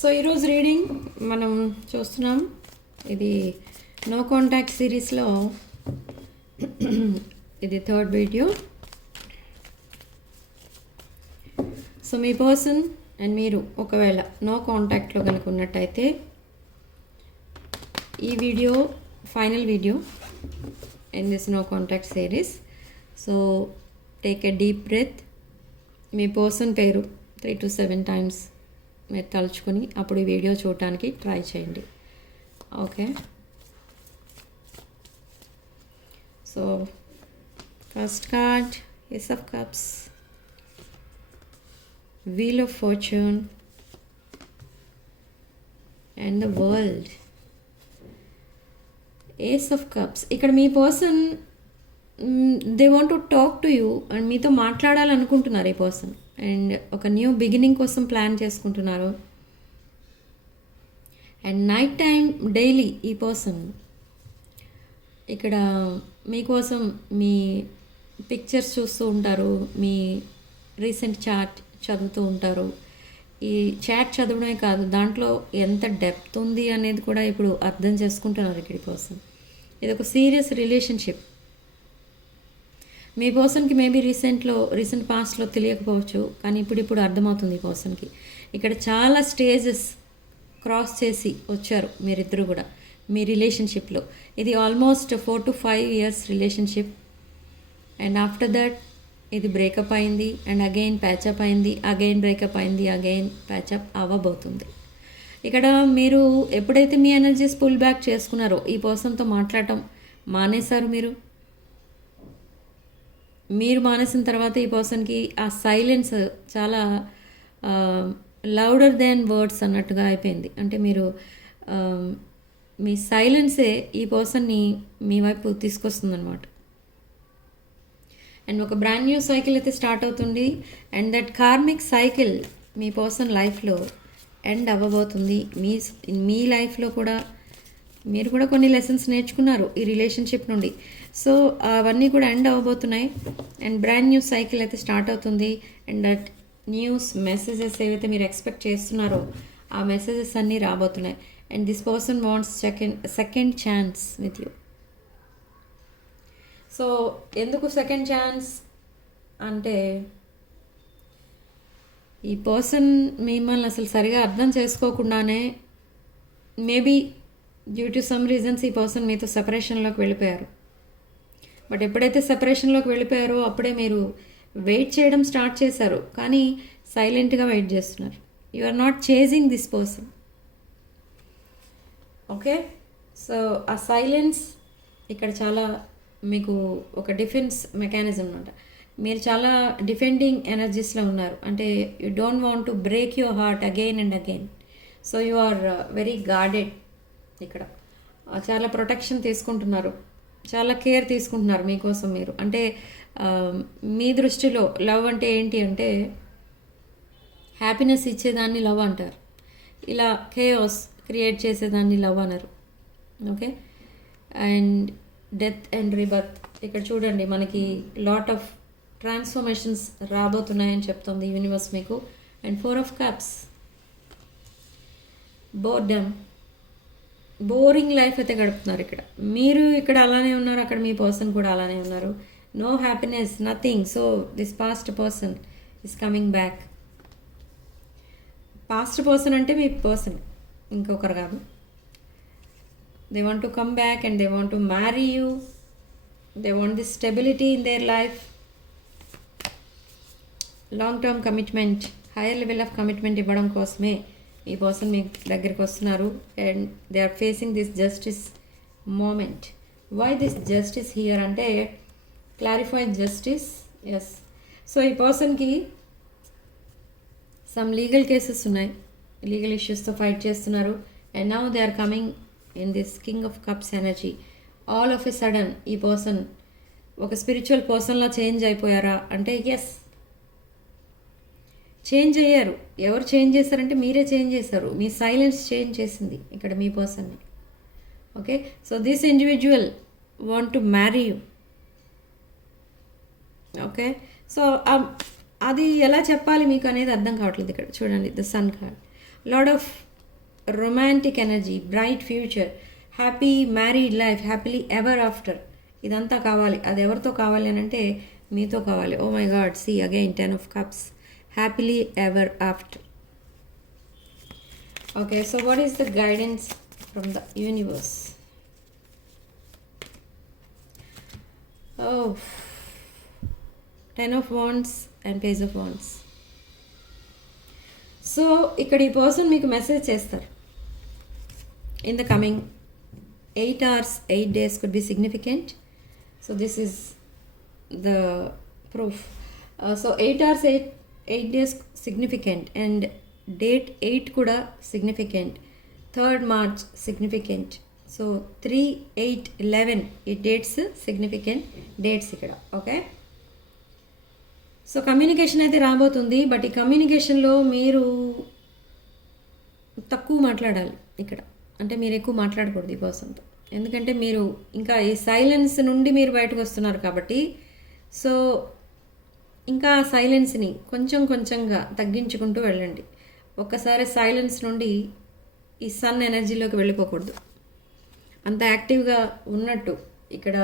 So ఈరోజు reading మనం చూస్తున్నాం. ఇది నో కాంటాక్ట్ సిరీస్లో ఇది థర్డ్ వీడియో. సో మీ పర్సన్ అండ్ మీరు ఒకవేళ నో కాంటాక్ట్లో కనుక ఉన్నట్టయితే ఈ video final video in this no contact series. So take a deep breath. మీ పర్సన్ పేరు 3 to 7 times మీరు తలుచుకొని అప్పుడు ఈ వీడియో చూడటానికి ట్రై చేయండి. Okay, so first card ace of cups, wheel of fortune and the world. Ace of cups, ఇక్కడ మీ person they want to talk to you and మీతో మాట్లాడాలనుకుంటున్నారు ఈ పర్సన్. అండ్ ఒక న్యూ బిగినింగ్ కోసం ప్లాన్ చేసుకుంటున్నారు. అండ్ నైట్ టైం డైలీ ఈ person ఇక్కడ మీకోసం మీ పిక్చర్స్ చూస్తూ ఉంటారు, మీ రీసెంట్ చాట్ చదువుతూ ఉంటారు. ఈ చాట్ చదవడమే కాదు, దాంట్లో ఎంత డెప్త్ ఉంది అనేది కూడా ఇప్పుడు అర్థం చేసుకుంటున్నారు ఇక్కడ ఈ పర్సన్. ఇది ఒక సీరియస్ రిలేషన్షిప్. మీ పర్సన్కి మేబీ రీసెంట్ పాస్ట్లో తెలియకపోవచ్చు, కానీ ఇప్పుడు అర్థమవుతుంది ఈ పర్సన్కి. ఇక్కడ చాలా స్టేజెస్ క్రాస్ చేసి వచ్చారు మీరిద్దరు కూడా మీ రిలేషన్షిప్లో. ఇది almost 4 to 5 years relationship. And after that ఇది బ్రేకప్ అయింది, అండ్ అగైన్ ప్యాచప్ అయింది, అగైన్ బ్రేకప్ అయింది, అగైన్ ప్యాచప్ అవ్వబోతుంది. ఇక్కడ మీరు ఎప్పుడైతే మీ ఎనర్జీస్ పుల్ బ్యాక్ చేసుకున్నారో, ఈ పర్సన్తో మాట్లాడటం మానేశారు. మీరు మానేసిన తర్వాత ఈ పర్సన్కి ఆ సైలెన్స్ చాలా లౌడర్ దెన్ వర్డ్స్ అన్నట్టుగా అయిపోయింది. అంటే మీరు మీ సైలెన్సే ఈ పర్సన్ని మీ వైపు తీసుకొస్తుందన్నమాట. అండ్ ఒక బ్రాండ్ న్యూ సైకిల్ అయితే స్టార్ట్ అవుతుంది. And that karmic cycle me person లైఫ్లో ఎండ్ అవ్వబోతుంది. మీ లైఫ్లో కూడా మీరు కూడా కొన్ని లెసన్స్ నేర్చుకున్నారు ఈ రిలేషన్షిప్ నుండి. సో అవన్నీ కూడా ఎండ్ అవ్వబోతున్నాయి. అండ్ బ్రాండ్ న్యూ సైకిల్ అయితే స్టార్ట్ అవుతుంది. అండ్ దట్ న్యూస్ మెసేజెస్ ఏవైతే మీరు ఎక్స్పెక్ట్ చేస్తున్నారో ఆ మెసేజెస్ అన్నీ రాబోతున్నాయి. And this person wants second chance with you. So ఎందుకు సెకండ్ ఛాన్స్ అంటే, ఈ పర్సన్ మిమ్మల్ని అసలు సరిగా అర్థం చేసుకోకుండానే maybe due to some reasons ఈ పర్సన్ మీతో సెపరేషన్లోకి వెళ్ళిపోయారు. బట్ ఎప్పుడైతే సెపరేషన్లోకి వెళ్ళిపోయారో అప్పుడే మీరు వెయిట్ చేయడం స్టార్ట్ చేశారు, కానీ సైలెంట్గా వెయిట్ చేస్తున్నారు. You are not chasing this person. Okay, so ఆ సైలెన్స్ ఇక్కడ చాలా మీకు ఒక డిఫెన్స్ మెకానిజం అనమాట. మీరు చాలా డిఫెండింగ్ ఎనర్జీస్లో ఉన్నారు. అంటే you don't want to break your heart again and again. So you are very guarded. ఇక్కడ చాలా ప్రొటెక్షన్ తీసుకుంటున్నారు, చాలా కేర్ తీసుకుంటున్నారు మీకోసం మీరు. అంటే మీ దృష్టిలో లవ్ అంటే ఏంటి అంటే, హ్యాపీనెస్ ఇచ్చేదాన్ని లవ్ అంటారు, ఇలా కేయాస్ క్రియేట్ చేసేదాన్ని లవ్ అనరు. Okay, and death and rebirth ఇక్కడ చూడండి, మనకి లాట్ ఆఫ్ ట్రాన్స్ఫర్మేషన్స్ రాబోతున్నాయని చెప్తుంది యూనివర్స్ మీకు. And 4 of cups, boredom, boring life అయితే గడుపుతున్నారు ఇక్కడ. మీరు ఇక్కడ అలానే ఉన్నారు, అక్కడ మీ పర్సన్ కూడా అలానే ఉన్నారు. No happiness, nothing. So this past person is coming back. Past person అంటే మీ పర్సన్, ఇంకొకరు కాదు. They want to come back and they want to marry you. They want this stability in their life. Long term commitment, higher level of commitment ఇవ్వడం కోసమే ఈ person మీ దగ్గరికి వస్తున్నారు. And they are facing this justice moment. Why this justice here అంటే, clarify justice. Yes, so ఈ పర్సన్కి some legal cases ఉన్నాయి, లీగల్ ఇష్యూస్తో ఫైట్ చేస్తున్నారు. And now they are coming in this king of cups energy. All of a sudden ఈ person ఒక spiritual పర్సన్లా change అయిపోయారా అంటే, ఎస్, చేంజ్ అయ్యారు. ఎవరు చేంజ్ చేశారంటే మీరే చేంజ్ చేశారు. మీ సైలెన్స్ చేంజ్ చేసింది ఇక్కడ మీ పర్సన్ని. Okay, so this individual want to marry you. Okay, so అది ఎలా చెప్పాలి మీకు అనేది అర్థం కావట్లేదు. ఇక్కడ చూడండి, the sun card, lord of romantic energy, bright future, happy married life, happily ever after. ఇదంతా కావాలి. అది ఎవరితో కావాలి అని అంటే మీతో కావాలి. Oh my God, see again 10 of cups, happily ever after. Okay, so what is the guidance from the universe? Oh, 10 of wands and page of wands. So ఇక్కడ ఈ పర్సన్ మీకు మెసేజ్ చేస్తారు. In the coming 8 hours 8 days could be significant. So this is the proof. So 8 hours 8 days significant, and date 8 కూడా significant, 3rd March significant. So 3, 8, 11 ఈ dates significant dates ఇక్కడ. Okay, so communication అయితే రాబోతుంది. But ఈ కమ్యూనికేషన్లో మీరు తక్కువ మాట్లాడాలి ఇక్కడ. అంటే మీరు ఎక్కువ మాట్లాడకూడదు ఈ పర్సన్తో. ఎందుకంటే మీరు ఇంకా ఈ సైలెన్స్ నుండి మీరు బయటకు వస్తున్నారు కాబట్టి, సో ఇంకా ఆ సైలెన్స్ని కొంచెం కొంచెంగా తగ్గించుకుంటూ వెళ్ళండి. ఒక్కసారి సైలెన్స్ నుండి ఈ సన్ ఎనర్జీలోకి వెళ్ళిపోకూడదు. అంత యాక్టివ్గా ఉన్నట్టు ఇక్కడ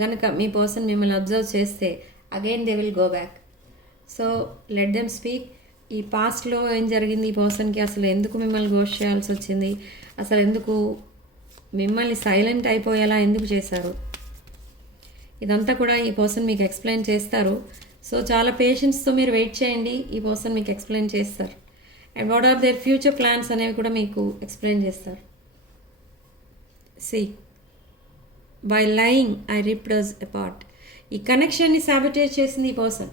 గనక మీ పర్సన్ మిమ్మల్ని అబ్జర్వ్ చేస్తే again they will go back. So let them speak. ఈ పాస్ట్లో ఏం జరిగింది, ఈ పర్సన్కి అసలు ఎందుకు మిమ్మల్ని గోస్ట్ చేయాల్సి వచ్చింది, అసలు ఎందుకు మిమ్మల్ని సైలెంట్ అయిపోయేలా ఎందుకు చేశారు, ఇదంతా కూడా ఈ పర్సన్ మీకు ఎక్స్ప్లెయిన్ చేస్తారు. సో చాలా పేషెన్స్తో మీరు వెయిట్ చేయండి. ఈ పర్సన్ మీకు ఎక్స్ప్లెయిన్ చేస్తారు. And what are their future plans అనేవి కూడా మీకు ఎక్స్ప్లెయిన్ చేస్తారు. See, by lying I ripped us apart. ఈ కనెక్షన్ని సాబిటేజ్ చేసింది ఈ person.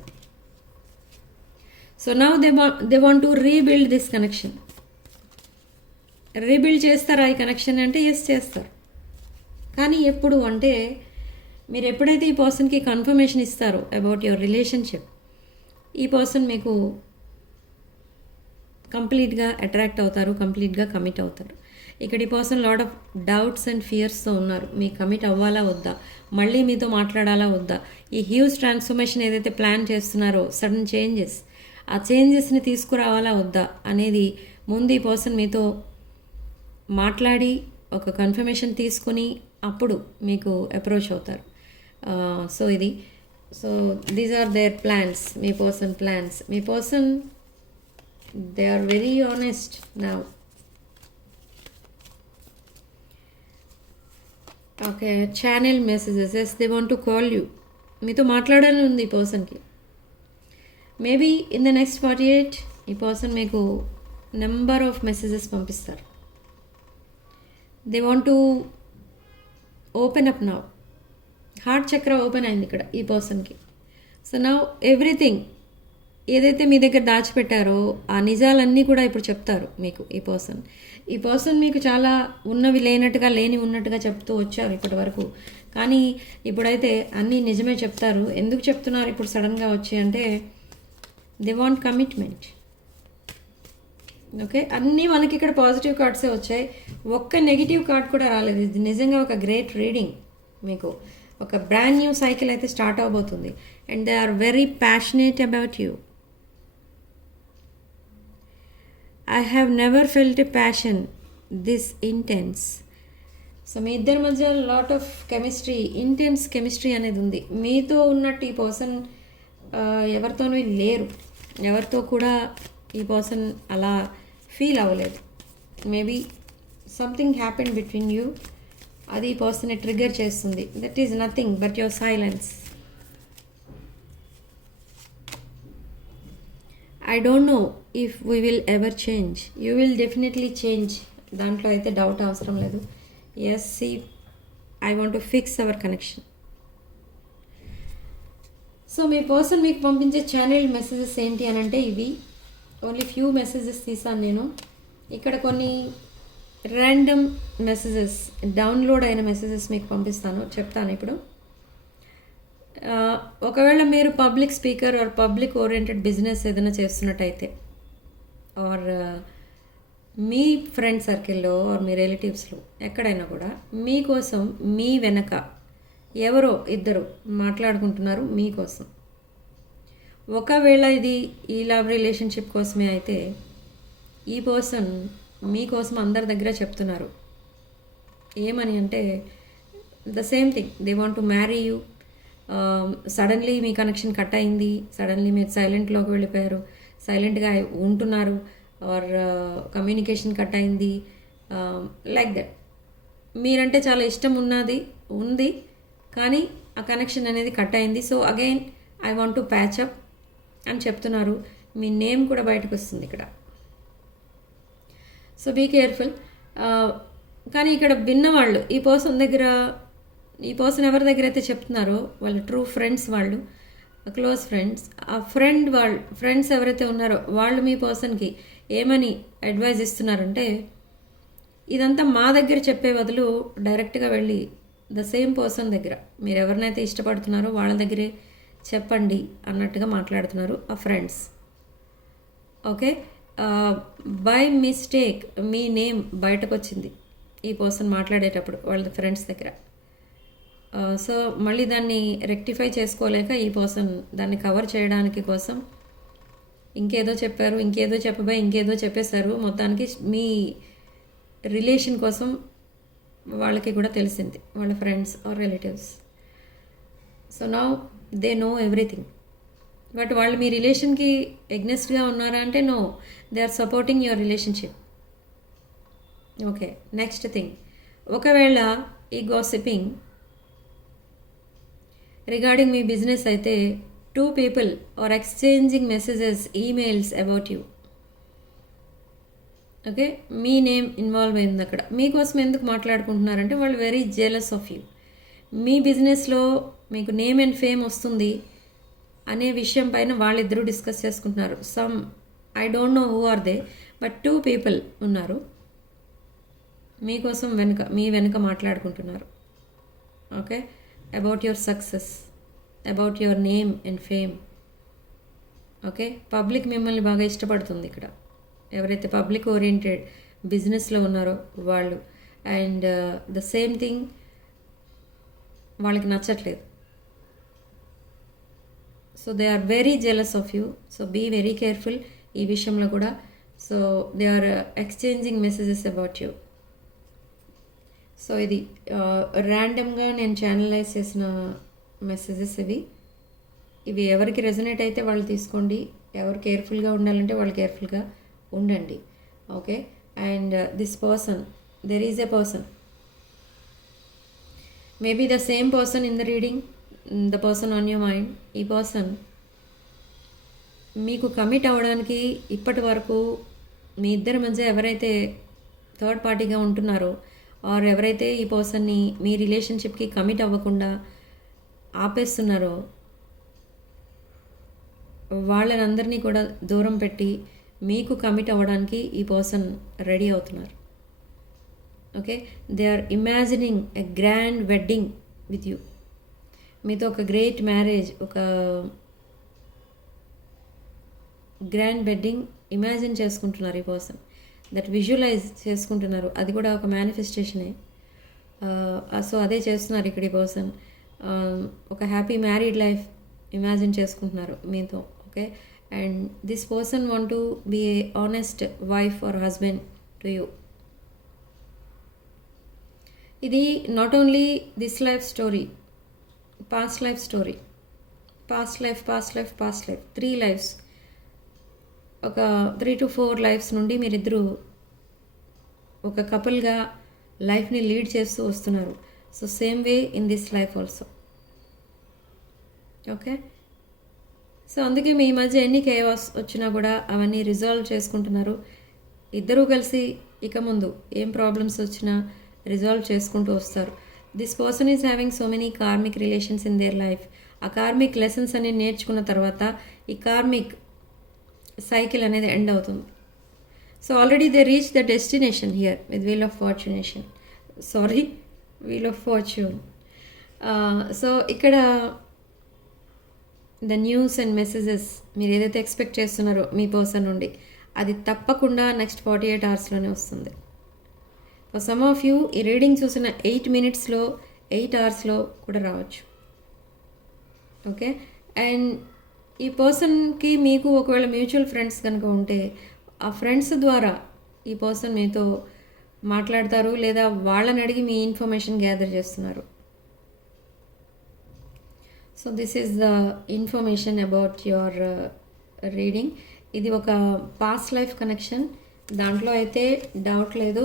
So now they want to rebuild this connection. Rebuild చేస్తారా ఈ కనెక్షన్ అంటే? ఎస్, చేస్తారు. కానీ ఎప్పుడు అంటే మీరు ఎప్పుడైతే ఈ పర్సన్కి కన్ఫర్మేషన్ ఇస్తారో అబౌట్ యువర్ రిలేషన్షిప్, ఈ పర్సన్ మీకు కంప్లీట్గా అట్రాక్ట్ అవుతారు, కంప్లీట్గా కమిట్ అవుతారు. ఇక్కడ ఈ person lot of doubts and ఫియర్స్తో ఉన్నారు. మీ కమిట్ అవ్వాలా వద్దా, మళ్ళీ మీతో మాట్లాడాలా వద్దా, ఈ హ్యూజ్ ట్రాన్స్ఫర్మేషన్ ఏదైతే ప్లాన్ చేస్తున్నారో, సడన్ చేంజెస్, ఆ చేంజెస్ని తీసుకురావాలా వద్దా అనేది ముందు ఈ పర్సన్ మీతో మాట్లాడి ఒక కన్ఫర్మేషన్ తీసుకుని అప్పుడు మీకు అప్రోచ్ అవుతారు. సో ఇది, so these are their plans, మీ పర్సన్ ప్లాన్స్. మీ person they are very honest now. Okay, channel messages. Yes, they want to call you. మీతో మాట్లాడాలని ఉంది ఈ పర్సన్కి. మేబీ ఇన్ ద నెక్స్ట్ 48 ఈ పర్సన్ మీకు నెంబర్ ఆఫ్ మెసేజెస్ పంపిస్తారు. They want to open up now. Heart చక్ర ఓపెన్ అయింది ఇక్కడ ఈ పర్సన్కి. సో నౌ ఎవ్రీథింగ్ ఏదైతే మీ దగ్గర దాచిపెట్టారో ఆ నిజాలన్నీ కూడా ఇప్పుడు చెప్తారు మీకు ఈ పర్సన్. ఈ పర్సన్ మీకు చాలా ఉన్నవి లేనట్టుగా, లేని ఉన్నట్టుగా చెప్తూ వచ్చారు ఇప్పటి వరకు. కానీ ఇప్పుడైతే అన్నీ నిజమే చెప్తారు. ఎందుకు చెప్తున్నారు ఇప్పుడు సడన్గా వచ్చి అంటే, దే వాంట్ కమిట్మెంట్. ఓకే, అన్నీ మనకి ఇక్కడ పాజిటివ్ కార్డ్సే వచ్చాయి. ఒక్క నెగిటివ్ కార్డ్ కూడా రాలేదు. ఇది నిజంగా ఒక గ్రేట్ రీడింగ్. మీకు ఒక బ్రాండ్ న్యూ సైకిల్ అయితే స్టార్ట్ అవబోతుంది. And they are very passionate about you. I have never felt a passion this intense. So మీ ఇద్దరి మధ్య lot of chemistry, intense chemistry అనేది ఉంది. మీతో ఉన్నట్టు ఈ పర్సన్ ఎవరితోనూ లేరు. ఎవరితో కూడా ఈ పర్సన్ అలా ఫీల్ అవ్వలేదు. Maybe something happen between you. అది ఈ పర్సన్ని ట్రిగర్ చేస్తుంది. That is nothing but your silence. I don't know if we will ever change. You will definitely change. దాంట్లో అయితే డౌట్ అవసరం లేదు. Yes, see, I want to fix our connection. So మీ person మీకు పంపించే ఛానల్ మెసేజెస్ ఏంటి అని అంటే ఇవి. ఓన్లీ ఫ్యూ మెసేజెస్ తీసాను నేను. ఇక్కడ కొన్ని ర్యాండమ్ మెసేజెస్, డౌన్లోడ్ అయిన మెసేజెస్ మీకు పంపిస్తాను, చెప్తాను ఇప్పుడు. ఒకవేళ మీరు public speaker or public oriented business ఏదైనా చేస్తున్నట్టయితే, ఆర్ మీ ఫ్రెండ్ సర్కిల్లో ఆర్ మీ రిలేటివ్స్లో ఎక్కడైనా కూడా మీకోసం మీ వెనక ఎవరో ఇద్దరు మాట్లాడుకుంటున్నారు మీకోసం. ఒకవేళ ఇది ఈ లవ్ రిలేషన్షిప్ కోసమే అయితే ఈ పర్సన్ మీకోసం అందరి దగ్గర చెప్తున్నారు. ఏమని అంటే the same thing, they want to marry you. Suddenly me connection cut అయింది, సడన్లీ మీరు సైలెంట్లోకి వెళ్ళిపోయారు, సైలెంట్గా ఉంటున్నారు, ఆర్ కమ్యూనికేషన్ కట్ అయింది, లైక్ దట్. మీరంటే చాలా ఇష్టం ఉంది, కానీ ఆ కనెక్షన్ అనేది కట్ అయింది. So again I want to patch up అని చెప్తున్నారు. మీ నేమ్ కూడా బయటకు వస్తుంది ఇక్కడ. So be careful. కానీ ఇక్కడ విన్నవాళ్ళు ఈ పర్సన్ ఎవరి దగ్గర అయితే చెప్తున్నారో వాళ్ళు ట్రూ ఫ్రెండ్స్, వాళ్ళు క్లోజ్ ఫ్రెండ్స్. ఆ ఫ్రెండ్స్ ఎవరైతే ఉన్నారో వాళ్ళు మీ పర్సన్కి ఏమని అడ్వైజ్ ఇస్తున్నారంటే, ఇదంతా మా దగ్గర చెప్పే బదులు డైరెక్ట్గా వెళ్ళి ద సేమ్ పర్సన్ దగ్గర, మీరు ఎవరినైతే ఇష్టపడుతున్నారో వాళ్ళ దగ్గరే చెప్పండి అన్నట్టుగా మాట్లాడుతున్నారు ఆ friends. Okay, by mistake me name బయటకు వచ్చింది ఈ పర్సన్ మాట్లాడేటప్పుడు వాళ్ళ ఫ్రెండ్స్ దగ్గర. సో మళ్ళీ దాన్ని రెక్టిఫై చేసుకోలేక ఈ పర్సన్ దాన్ని కవర్ చేయడానికి కోసం ఇంకేదో చెప్పారు, ఇంకేదో చెప్పేశారు. మొత్తానికి మీ రిలేషన్ కోసం వాళ్ళకి కూడా తెలిసింది, వాళ్ళ friends or relatives. So now they know everything. But వాళ్ళు మీ రిలేషన్కి ఎగ్నెస్ట్గా ఉన్నారా అంటే no, they are supporting your relationship. Okay, next thing, ఒకవేళ ఈ గాసిపింగ్ రిగార్డింగ్ మీ బిజినెస్ అయితే 2 people are exchanging messages, emails about you. Okay, మీ నేమ్ ఇన్వాల్వ్ అయింది అక్కడ. మీకోసం ఎందుకు మాట్లాడుకుంటున్నారంటే వాళ్ళు వెరీ జెలస్ ఆఫ్ యూ. మీ బిజినెస్లో మీకు నేమ్ అండ్ ఫేమ్ వస్తుంది అనే విషయం పైన వాళ్ళిద్దరూ డిస్కస్ చేసుకుంటున్నారు. I don't know who are they, but 2 people ఉన్నారు మీకోసం మీ వెనుక మాట్లాడుకుంటున్నారు. Okay, about your success, about your name and fame. Okay, public మిమ్మల్ని బాగా ఇష్టపడుతుంది ఇక్కడ, ఎవరైతే పబ్లిక్ ఓరియంటెడ్ బిజినెస్లో ఉన్నారో వాళ్ళు. అండ్ ద సేమ్ థింగ్ వాళ్ళకి నచ్చట్లేదు. So they are very jealous of you. So be very careful ఈ విషయంలో కూడా. So they are exchanging messages about you. So ఇది ర్యాండమ్గా నేను ఛానలైజ్ చేసిన మెసేజెస్ ఇవి ఎవరికి రెజొనేట్ అయితే వాళ్ళు తీసుకోండి, ఎవరు కేర్ఫుల్గా ఉండాలంటే వాళ్ళు కేర్ఫుల్గా ఉండండి. Okay, and this person, there is a person, maybe the same person in the reading, the person on your mind. ఈ పర్సన్ మీకు కమిట్ అవ్వడానికి ఇప్పటి వరకు మీ ఇద్దరి మధ్య ఎవరైతే థర్డ్ పార్టీగా ఉంటున్నారో ఆర్ ఎవరైతే ఈ పర్సన్ని మీ రిలేషన్షిప్కి కమిట్ అవ్వకుండా ఆపేస్తున్నారో వాళ్ళనందరినీ కూడా దూరం పెట్టి మీకు కమిట్ అవ్వడానికి ఈ పర్సన్ రెడీ అవుతున్నారు. Okay, they are imagining a grand wedding with you. మీతో ఒక గ్రేట్ మ్యారేజ్, ఒక గ్రాండ్ వెడ్డింగ్ ఇమాజిన్ చేసుకుంటున్నారు ఈ పర్సన్. దట్ విజువలైజ్ చేసుకుంటున్నారు, అది కూడా ఒక మేనిఫెస్టేషనే. సో అదే చేస్తున్నారు ఇక్కడ ఈ పర్సన్. ఒక హ్యాపీ మ్యారీడ్ లైఫ్ ఇమాజిన్ చేసుకుంటున్నారు మీతో. Okay, and this person want to be a honest wife or husband to you. ఇది not only this life story, past life story, past life 3 lives, ఒక 3 to 4 lives నుండి మీరిద్దరూ ఒక కపుల్గా లైఫ్ని lead చేస్తూ వస్తున్నారు. So same way in this life also. Okay, so అందుకే మీ మధ్య ఎన్ని కేవాస్ వచ్చినా కూడా అవన్నీ రిజాల్వ్ చేసుకుంటున్నారు ఇద్దరూ కలిసి. ఇక ముందు ఏం ప్రాబ్లమ్స్ వచ్చినా రిజాల్వ్ చేసుకుంటూ వస్తారు. This person is having so many karmic relations in their life. ఆ కార్మిక్ లెసన్స్ అన్ని నేర్చుకున్న తర్వాత ఈ కార్మిక్ సైకిల్ అనేది ఎండ్ అవుతుంది. So already they reach the destination here with wheel of fortune. So ఇక్కడ ద న్యూస్ అండ్ మెసేజెస్ మీరు ఏదైతే ఎక్స్పెక్ట్ చేస్తున్నారో మీ పర్సన్ నుండి, అది తప్పకుండా నెక్స్ట్ 48 hours వస్తుంది. ఫర్ సమ్ ఆఫ్ యూ ఈ రీడింగ్ చూసిన 8 minutesలో 8 hoursలో కూడా రావచ్చు. ఓకే, అండ్ ఈ పర్సన్కి మీకు ఒకవేళ మ్యూచువల్ ఫ్రెండ్స్ కనుక ఉంటే ఆ ఫ్రెండ్స్ ద్వారా ఈ పర్సన్ మీతో మాట్లాడతారు, లేదా వాళ్ళని అడిగి మీ ఇన్ఫర్మేషన్ గ్యాదర్ చేస్తున్నారు. So this is the information about your reading. ఇది ఒక పాస్ట్ లైఫ్ కనెక్షన్, దాంట్లో అయితే డౌట్ లేదు.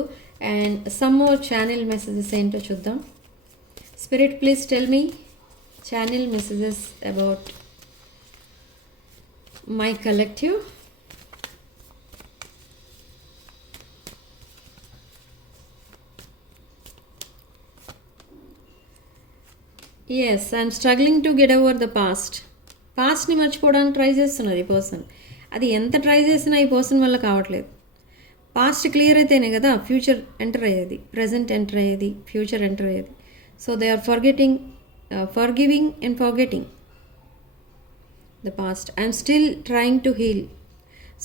And some more channel messages ఏంటో చూద్దాం. Spirit please tell me channel messages about my collective. Yes, I'm struggling to get over the పాస్ట్ని మర్చిపోవడానికి try చేస్తున్నారు ఈ పర్సన్. అది ఎంత ట్రై చేసినా ఈ పర్సన్ వల్ల కావట్లేదు. పాస్ట్ క్లియర్ అయితేనే కదా ఫ్యూచర్ ఎంటర్ అయ్యేది, ప్రజెంట్ ఎంటర్ అయ్యేది, ఫ్యూచర్ ఎంటర్ అయ్యేది. So they are forgiving and forgetting the past. I'm still trying to heal.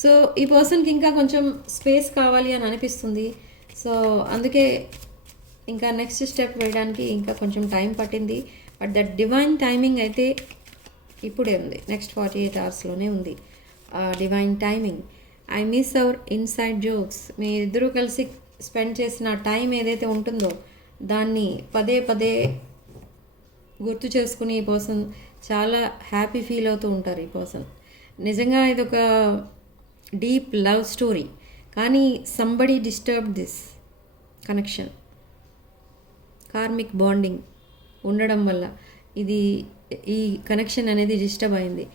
So ఈ పర్సన్కి ఇంకా కొంచెం స్పేస్ కావాలి అని అనిపిస్తుంది. సో అందుకే ఇంకా నెక్స్ట్ స్టెప్ వేయడానికి ఇంకా కొంచెం టైం పట్టింది. బట్ దట్ డివైన్ టైమింగ్ అయితే ఇప్పుడే ఉంది, నెక్స్ట్ 48 అవర్స్లోనే ఉంది divine timing. I miss our inside jokes. మీ ఇద్దరూ కలిసి స్పెండ్ చేసిన టైం ఏదైతే ఉంటుందో దాన్ని పదే పదే గుర్తు చేసుకుని ఈ పర్సన్ చాలా హ్యాపీ ఫీల్ అవుతూ ఉంటారు. ఈ పర్సన్ నిజంగా ఇదొక డీప్ లవ్ స్టోరీ, కానీ somebody disturb this connection. Karmic bonding ఉండడం వల్ల ఈ కనెక్షన్ అనేది డిస్టర్బ్ అయింది.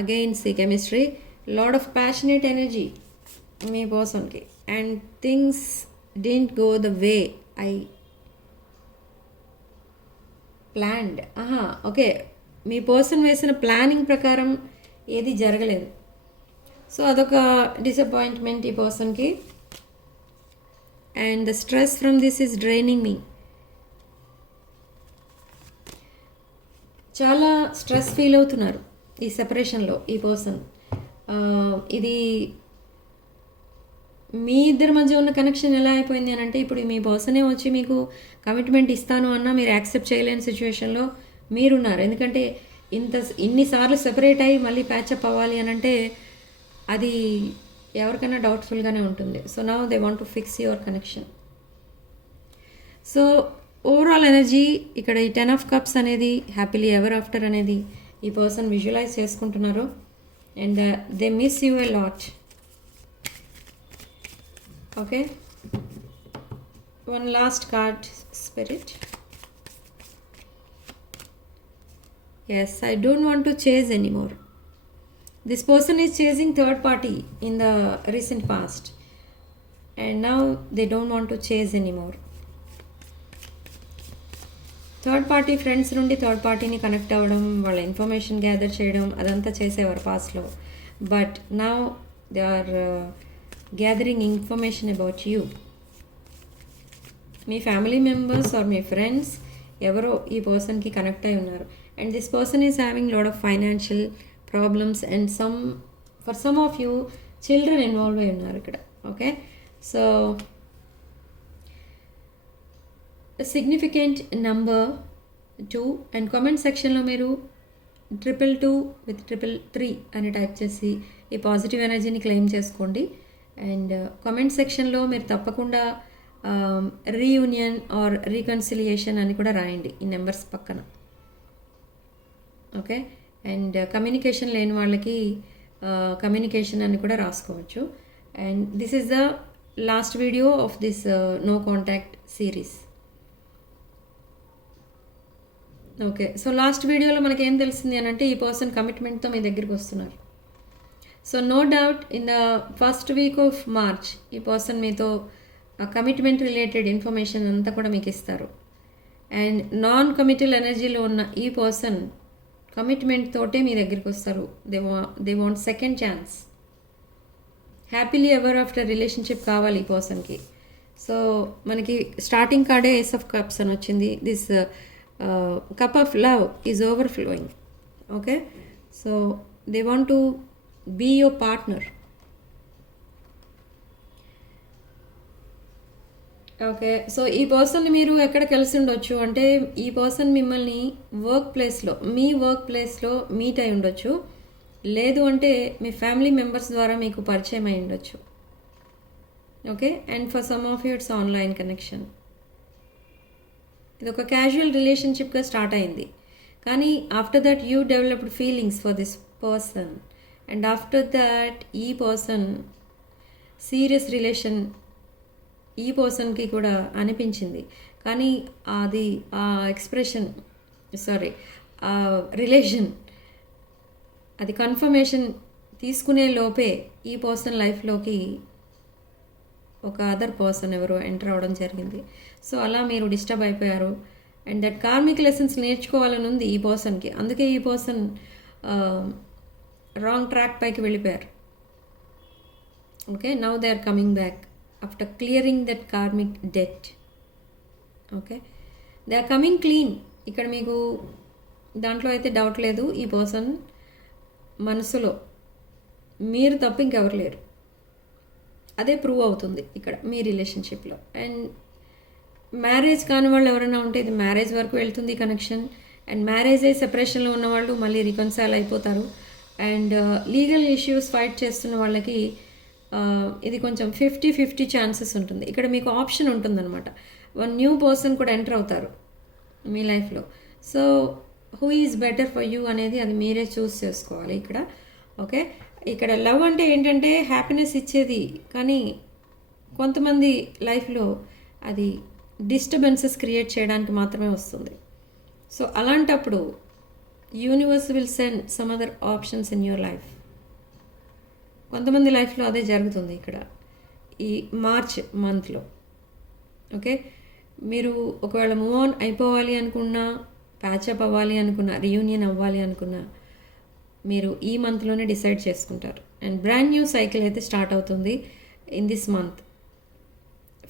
Again see chemistry, lot of passionate energy మీ పర్సన్కి. And things didn't go the way I planned. Okay, మీ పర్సన్ వేసిన ప్లానింగ్ ప్రకారం ఏది జరగలేదు. సో అదొక డిసప్పాయింట్మెంట్ ఈ పర్సన్కి. And the stress from this is draining me. చాలా స్ట్రెస్ ఫీల్ అవుతున్నారు ఈ సెపరేషన్లో ఈ పర్సన్. ఇది మీ ఇద్దరి మధ్య ఉన్న కనెక్షన్ ఎలా అయిపోయింది అని అంటే, ఇప్పుడు మీ పర్సనే వచ్చి మీకు కమిట్మెంట్ ఇస్తాను అన్నా మీరు యాక్సెప్ట్ చేయలేని సిచ్యువేషన్లో మీరున్నారు. ఎందుకంటే ఇన్నిసార్లు సెపరేట్ అయ్యి మళ్ళీ ప్యాచప్ అవ్వాలి అని అంటే అది ఎవరికైనా డౌట్ఫుల్గానే ఉంటుంది. So now they want to fix your connection. So overall energy ఇక్కడ ఈ 10 ఆఫ్ కప్స్ అనేది హ్యాపీలీ ఎవర్ ఆఫ్టర్ అనేది ఈ పర్సన్ విజువలైజ్ చేసుకుంటున్నారు. And they miss you a lot. Okay, one last card spirit. Yes, I don't want to chase anymore. This person is chasing third party in the recent past and now they don't want to chase anymore. Third party friends నుండి third పార్టీని connect అవ్వడం, వాళ్ళ information gather చేయడం అదంతా చేసేవారు పాస్ట్లో. But now they are gathering information about you. మీ family members or మీ ఫ్రెండ్స్ ఎవరో ఈ పర్సన్కి కనెక్ట్ అయి ఉన్నారు. And this person is having lot of financial problems and for some of you children involve అయి ఉన్నారు ఇక్కడ. Okay, so significant number 2 and comment సెక్షన్లో మీరు 222 with 333 అని టైప్ చేసి ఈ పాజిటివ్ ఎనర్జీని క్లెయిమ్ చేసుకోండి. అండ్ కామెంట్ సెక్షన్లో మీరు తప్పకుండా రీయూనియన్ ఆర్ రీకన్సిలియేషన్ అని కూడా రాయండి ఈ నెంబర్స్ పక్కన. ఓకే, అండ్ కమ్యూనికేషన్ లేని వాళ్ళకి కమ్యూనికేషన్ అని కూడా రాసుకోవచ్చు. And this is the last video of this no contact series. Okay, so last వీడియోలో మనకి ఏం తెలిసింది అని అంటే ఈ పర్సన్ కమిట్మెంట్తో మీ దగ్గరికి వస్తున్నారు. So no doubt in the first week of March ఈ పర్సన్ మీతో కమిట్మెంట్ రిలేటెడ్ ఇన్ఫర్మేషన్ అంతా కూడా మీకు ఇస్తారు. అండ్ నాన్ కమిటల్ ఎనర్జీలో ఉన్న ఈ పర్సన్ కమిట్మెంట్ తోటే మీ దగ్గరికి వస్తారు. They want second chance. Happily ever after relationship కావాలి ఈ పర్సన్కి. సో మనకి స్టార్టింగ్ కార్డే ఏస్ ఆఫ్ కప్స్ అని వచ్చింది. This cup of love is overflowing. Okay, so they want to be your partner. Okay, so ఈ పర్సన్ని మీరు ఎక్కడ కలిసి ఉండొచ్చు అంటే ఈ పర్సన్ మిమ్మల్ని మీ వర్క్ ప్లేస్లో మీట్ అయి ఉండొచ్చు, లేదు అంటే మీ ఫ్యామిలీ మెంబర్స్ ద్వారా మీకు పరిచయం అయి ఉండొచ్చు, okay, and for some of you it's online connection. ఇది ఒక క్యాజువల్ రిలేషన్షిప్గా స్టార్ట్ అయింది, కానీ after that you developed feelings for this person, and after that ఈ పర్సన్ సీరియస్ రిలేషన్ ఈ పర్సన్కి కూడా అనిపించింది. కానీ అది ఆ ఎక్స్ప్రెషన్ ఆ రిలేషన్ అది కన్ఫర్మేషన్ తీసుకునే లోపే ఈ పర్సన్ లైఫ్లోకి ఒక అదర్ పర్సన్ ఎవరో ఎంటర్ అవ్వడం జరిగింది. సో అలా మీరు డిస్టర్బ్ అయిపోయారు, అండ్ దట్ కార్మిక్ లెసన్స్ నేర్చుకోవాలని ఉంది ఈ పర్సన్కి. అందుకే ఈ పర్సన్ రాంగ్ ట్రాక్ పైకి వెళ్ళిపోయారు. Okay, now they are coming back after clearing that karmic debt. Okay, they are coming clean. ఇక్కడ మీకు దాంట్లో అయితే డౌట్ లేదు, ఈ పర్సన్ మనసులో మీరు తప్ప ఇంకెవరు లేరు, అదే ప్రూవ్ అవుతుంది ఇక్కడ మీ రిలేషన్షిప్లో. అండ్ మ్యారేజ్ కాని వాళ్ళు ఎవరైనా ఉంటే ఇది మ్యారేజ్ వరకు వెళ్తుంది కనెక్షన్, అండ్ మ్యారేజ్ అయ్యి సెపరేషన్లో ఉన్నవాళ్ళు మళ్ళీ రికన్సైల్ అయిపోతారు. అండ్ లీగల్ ఇష్యూస్ ఫైట్ చేస్తున్న వాళ్ళకి ఇది కొంచెం 50-50 ఛాన్సెస్ ఉంటుంది. ఇక్కడ మీకు ఆప్షన్ ఉంటుందన్నమాట, వన్ న్యూ పర్సన్ కూడా ఎంటర్ అవుతారు మీ లైఫ్లో. So who is better for you అనేది అది మీరే చూస్ చేసుకోవాలి ఇక్కడ. ఓకే, ఇక్కడ లవ్ అంటే ఏంటంటే హ్యాపీనెస్ ఇచ్చేది, కానీ కొంతమంది లైఫ్లో అది డిస్టర్బెన్సెస్ క్రియేట్ చేయడానికి మాత్రమే వస్తుంది. సో అలాంటప్పుడు universe will send some other options in your life. కొంతమంది లైఫ్లో అదే జరుగుతుంది ఇక్కడ ఈ మార్చ్ మంత్లో. ఓకే, మీరు ఒకవేళ మూవ్ ఆన్ అయిపోవాలి అనుకున్నా, ప్యాచప్ అవ్వాలి అనుకున్నా, రీయూనియన్ అవ్వాలి అనుకున్నా, మీరు ఈ మంత్లోనే డిసైడ్ చేసుకుంటారు. అండ్ బ్రాండ్ న్యూ సైకిల్ అయితే స్టార్ట్ అవుతుంది in this month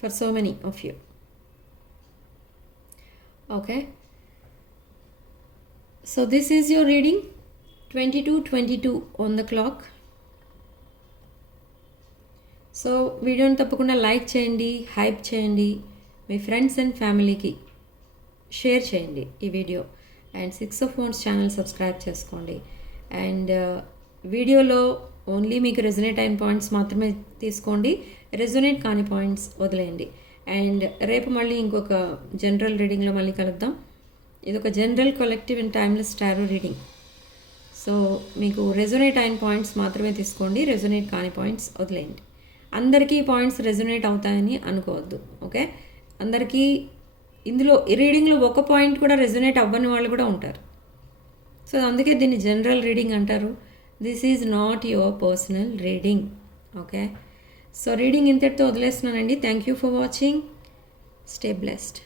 for so many of you. Okay, so this is your reading 22:22 on the clock. So వీడియోని తప్పకుండా లైక్ చేయండి, హైప్ చేయండి, మీ ఫ్రెండ్స్ అండ్ ఫ్యామిలీకి షేర్ చేయండి ఈ video, and 6 of Wands channel subscribe చేసుకోండి. అండ్ వీడియోలో ఓన్లీ మీకు రెజొనేట్ అయిన పాయింట్స్ మాత్రమే తీసుకోండి, రెజొనేట్ కాని పాయింట్స్ వదిలేయండి. అండ్ రేపు మళ్ళీ ఇంకొక జనరల్ రీడింగ్లో మళ్ళీ కలుద్దాం. ఇది ఒక general collective and timeless tarot reading. So మీకు రెజొనేట్ అయిన పాయింట్స్ మాత్రమే తీసుకోండి, రెజొనేట్ కాని పాయింట్స్ వదిలేయండి. అందరికీ పాయింట్స్ రెజొనేట్ అవుతాయని అనుకోవద్దు. ఓకే, అందరికీ ఇందులో ఈ రీడింగ్లో ఒక పాయింట్ కూడా రెజొనేట్ అవ్వని వాళ్ళు కూడా ఉంటారు. సో అందుకే దీన్ని జనరల్ రీడింగ్ అంటారు. This is not your personal reading. Okay, so reading ఇంతటితో వదిలేస్తున్నానండి. Thank you for watching. Stay blessed.